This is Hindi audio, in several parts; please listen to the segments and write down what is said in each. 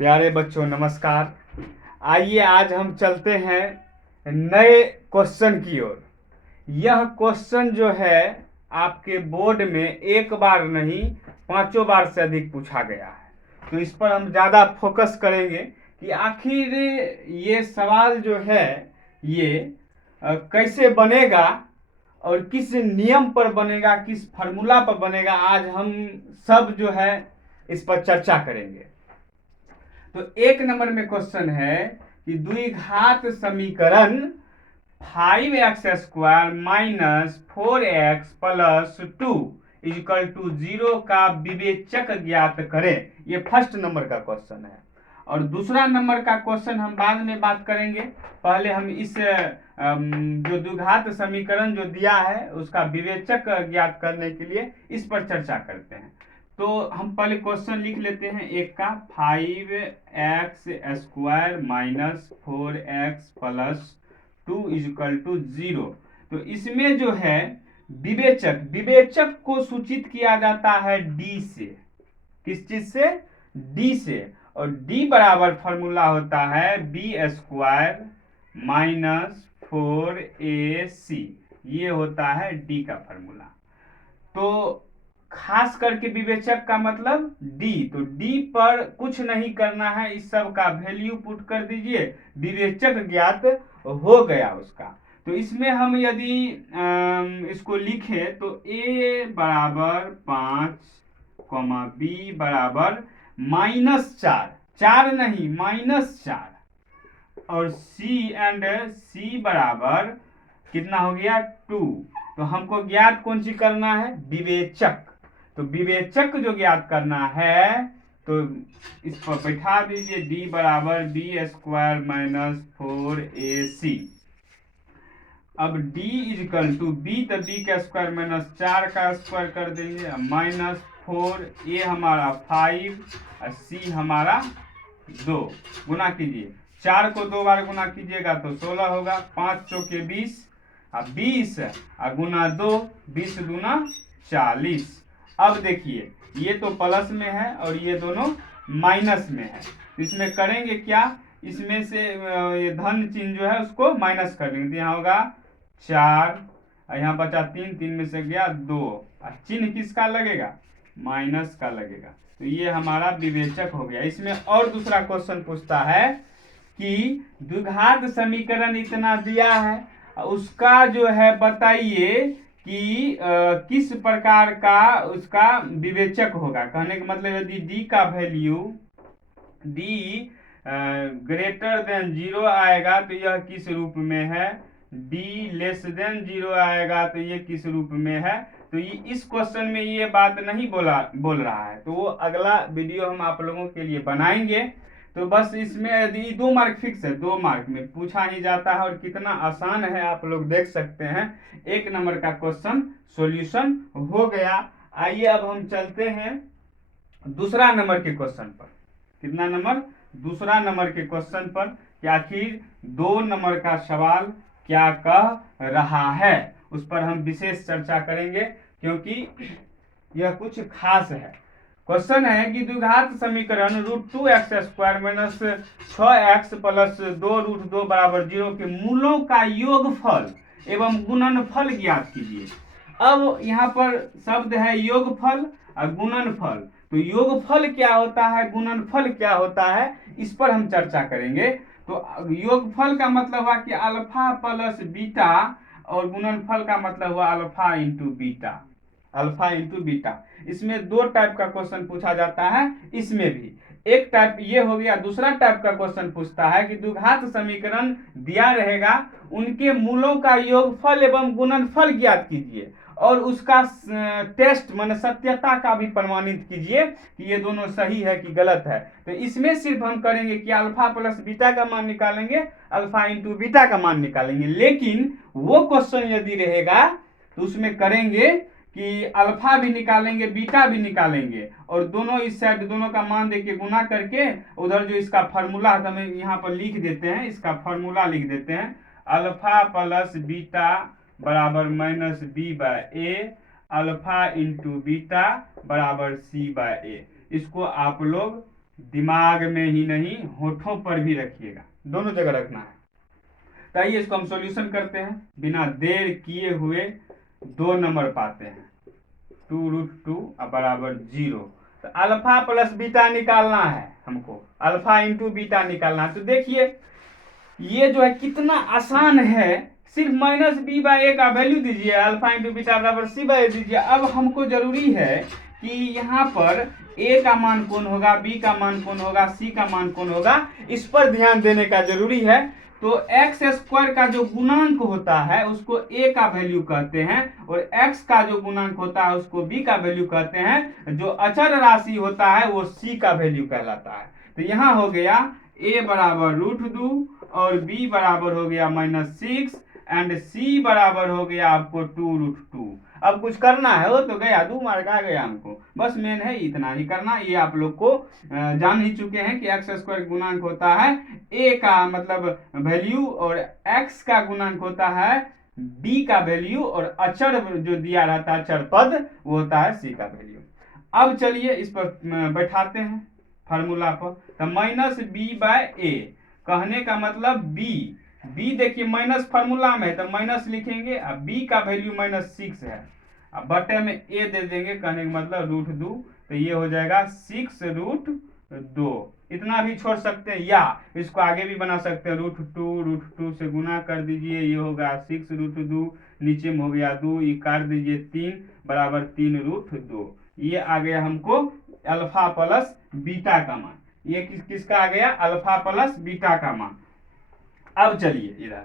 प्यारे बच्चों नमस्कार। आइए आज हम चलते हैं नए क्वेश्चन की ओर। यह क्वेश्चन जो है आपके बोर्ड में एक बार नहीं 5 बार से अधिक पूछा गया है, तो इस पर हम ज़्यादा फोकस करेंगे कि आखिर ये सवाल जो है ये कैसे बनेगा और किस नियम पर बनेगा, किस फार्मूला पर बनेगा। आज हम सब जो है इस पर चर्चा करेंगे। तो 1 नंबर में क्वेश्चन है कि द्विघात समीकरण 5x² minus 4x plus 2 equal to 0 का विवेचक ज्ञात करें। ये फर्स्ट नंबर का क्वेश्चन है। और दूसरा नंबर का क्वेश्चन हम बाद में बात करेंगे। पहले हम इस जो द्विघात समीकरण जो दिया है उसका विवेचक ज्ञात करने के लिए इस पर चर्चा करते हैं। तो हम पहले क्वेश्चन लिख लेते हैं एक का 5x² minus 4x plus 2 equal to 0। तो इसमें जो है विवेचक को सूचित किया जाता है डी से। किस चीज से? डी से। और डी बराबर फॉर्मूला होता है b² माइनस 4ac। ये होता है डी का फॉर्मूला। तो खास करके विवेचक का मतलब डी। तो डी पर कुछ नहीं करना है, इस सब का वैल्यू पुट कर दीजिए, विवेचक ज्ञात हो गया उसका। तो इसमें हम यदि इसको लिखें तो a बराबर 5, b बराबर -4, 4 नहीं -4, और c बराबर कितना हो गया 2। तो हमको ज्ञात कौन सी करना है? विवेचक। तो विवेचक जो ज्ञात करना है तो इस पर बैठा दीजिए d बराबर b² माइनस 4ac। अब d इक्वल टू b, तो b का स्क्वायर माइनस 4 का स्क्वायर कर देंगे, माइनस 4, a हमारा 5 और c हमारा 2। गुना कीजिए, 4 को 2 बार गुना कीजिएगा तो 16 होगा, 5 चौके 20 और 20 और गुना 2, 20 दूना 40। अब देखिए ये तो प्लस में है और ये दोनों माइनस में है। तो इसमें करेंगे क्या? इसमें से ये धन चिन्ह जो है उसको माइनस कर देंगे। तो यहाँ होगा 4 और यहाँ बचा 3, 3 में से गया 2 और चिन्ह किसका लगेगा? माइनस का लगेगा। तो ये हमारा विवेचक हो गया। इसमें और दूसरा क्वेश्चन पूछता है कि द्विघात समीकरण इतना दिया है, उसका जो है बताइए कि किस प्रकार का उसका विवेचक होगा। कहने का मतलब यदि d का वैल्यू d ग्रेटर देन 0 आएगा तो यह किस रूप में है, d लेस देन 0 आएगा तो ये किस रूप में है। तो ये इस क्वेश्चन में ये बात नहीं बोल रहा है, तो वो अगला वीडियो हम आप लोगों के लिए बनाएंगे। तो बस इसमें यदि 2 मार्क फिक्स है, 2 मार्क में पूछा ही जाता है और कितना आसान है आप लोग देख सकते हैं। 1 नंबर का क्वेश्चन सॉल्यूशन हो गया। आइए अब हम चलते हैं दूसरा नंबर के क्वेश्चन पर। कितना नंबर? दूसरा नंबर के क्वेश्चन पर कि आखिर 2 नंबर का सवाल क्या कह रहा है, उस पर हम विशेष चर्चा करेंगे क्योंकि यह कुछ खास है। क्वेश्चन है कि द्विघात समीकरण √2x² माइनस 6x प्लस 2√2 बराबर 0 के मूलों का योगफल एवं गुणनफल ज्ञात कीजिए। अब यहाँ पर शब्द है योगफल और गुणनफल। तो योगफल क्या होता है, गुणनफल क्या होता है, इस पर हम चर्चा करेंगे। तो योगफल का मतलब हुआ कि अल्फा प्लस बीटा और गुणनफल का मतलब हुआ alpha into beta. Alpha into beta. इसमें 2 टाइप का क्वेश्चन पूछा जाता है। इसमें भी एक टाइप ये हो गया। दूसरा टाइप का क्वेश्चन पूछता है कि द्विघात समीकरण दिया रहेगा, उनके मूलों का योगफल एवं गुणनफल ज्ञात कीजिए और उसका टेस्ट मान सत्यता का भी प्रमाणित कीजिए कि ये दोनों सही है कि गलत है। तो इसमें सिर्फ हम करेंगे कि अल्फा प्लस बीटा का मान निकालेंगे, अल्फा इंटू बीटा का मान निकालेंगे। लेकिन वो क्वेश्चन यदि रहेगा तो उसमें करेंगे कि अल्फा भी निकालेंगे, बीटा भी निकालेंगे और दोनों इस साइड दोनों का मान देके गुना करके उधर जो इसका फार्मूला है हमें यहाँ पर लिख देते हैं। इसका फार्मूला लिख देते हैं, अल्फा प्लस बीटा बराबर minus b/a, alpha into beta बराबर c/a। इसको आप लोग दिमाग में ही नहीं होठों पर भी रखिएगा, दोनों जगह रखना है। तो आइए इसको हम सॉल्यूशन करते हैं। बिना देर किए हुए 2 नंबर पाते हैं, 2√2 बराबर 0। तो अल्फा प्लस बीटा निकालना है हमको, अल्फा इंटू बीटा निकालना है। तो देखिए ये जो है कितना आसान है, सिर्फ -b/a का वैल्यू दीजिए, अल्फा इंटू बीटा बराबर c/a दीजिए। अब हमको जरूरी है कि यहाँ पर a का मान कौन होगा, b का मान कौन होगा, c का मान कौन होगा, इस पर ध्यान देने का जरूरी है। तो x² का जो गुणांक होता है उसको a का वैल्यू कहते हैं, और x का जो गुणांक होता है उसको b का वैल्यू कहते हैं। जो अचर राशि होता है वो c का वैल्यू कहलाता है। तो यहाँ हो गया a बराबर √2 और b बराबर हो गया -6 एंड c बराबर हो गया आपको 2√2। अब कुछ करना है, वो तो गया 2 मार्क आ गया हमको, बस मेन है इतना ही करना। ये आप लोग को जान ही चुके हैं कि x² गुणांक होता है a का मतलब वैल्यू, और x का गुणांक होता है b का वैल्यू, और अचर जो दिया रहता है अचर पद वो होता है c का वैल्यू। अब चलिए इस पर बैठाते हैं फार्मूला पर। तो -b/a कहने का मतलब b देखिए माइनस फार्मूला में है तो माइनस लिखेंगे, अब b का वैल्यू -6 है, अब बटे में a दे देंगे, कहने का मतलब √2। तो ये हो जाएगा 6√2। इतना भी छोड़ सकते हैं या इसको आगे भी बना सकते हैं, √2 से गुना कर दीजिए, ये होगा 6√2, नीचे में हो गया 2, ये काट दीजिए 3 बराबर 3√2। ये आ गया हमको अल्फा प्लस बीटा का मान। ये किसका आ गया, अल्फा प्लस बीटा का मान। अब चलिए इधर,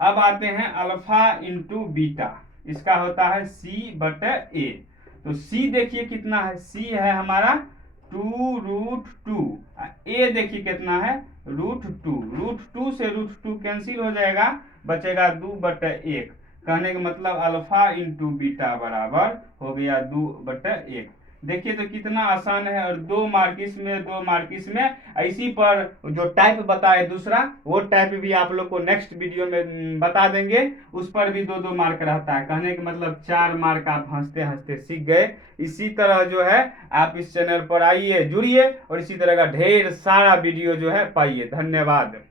अब आते हैं अल्फा इंटू बीटा, इसका होता है c/a। तो c देखिए कितना है, c है हमारा 2√2, a देखिए कितना है √2 से √2 कैंसिल हो जाएगा, बचेगा 2/1। कहने का मतलब अल्फा इंटू बीटा बराबर हो गया 2/1। देखिए तो कितना आसान है, और 2 मार्क इसमें 2 मार्क इसमें। इसी पर जो टाइप बताए दूसरा, वो टाइप भी आप लोग को नेक्स्ट वीडियो में बता देंगे, उस पर भी 2-2 मार्क रहता है। कहने का मतलब 4 मार्क आप हंसते हंसते सीख गए। इसी तरह जो है आप इस चैनल पर आइए, जुड़िए, और इसी तरह का ढेर सारा वीडियो जो है पाइए। धन्यवाद।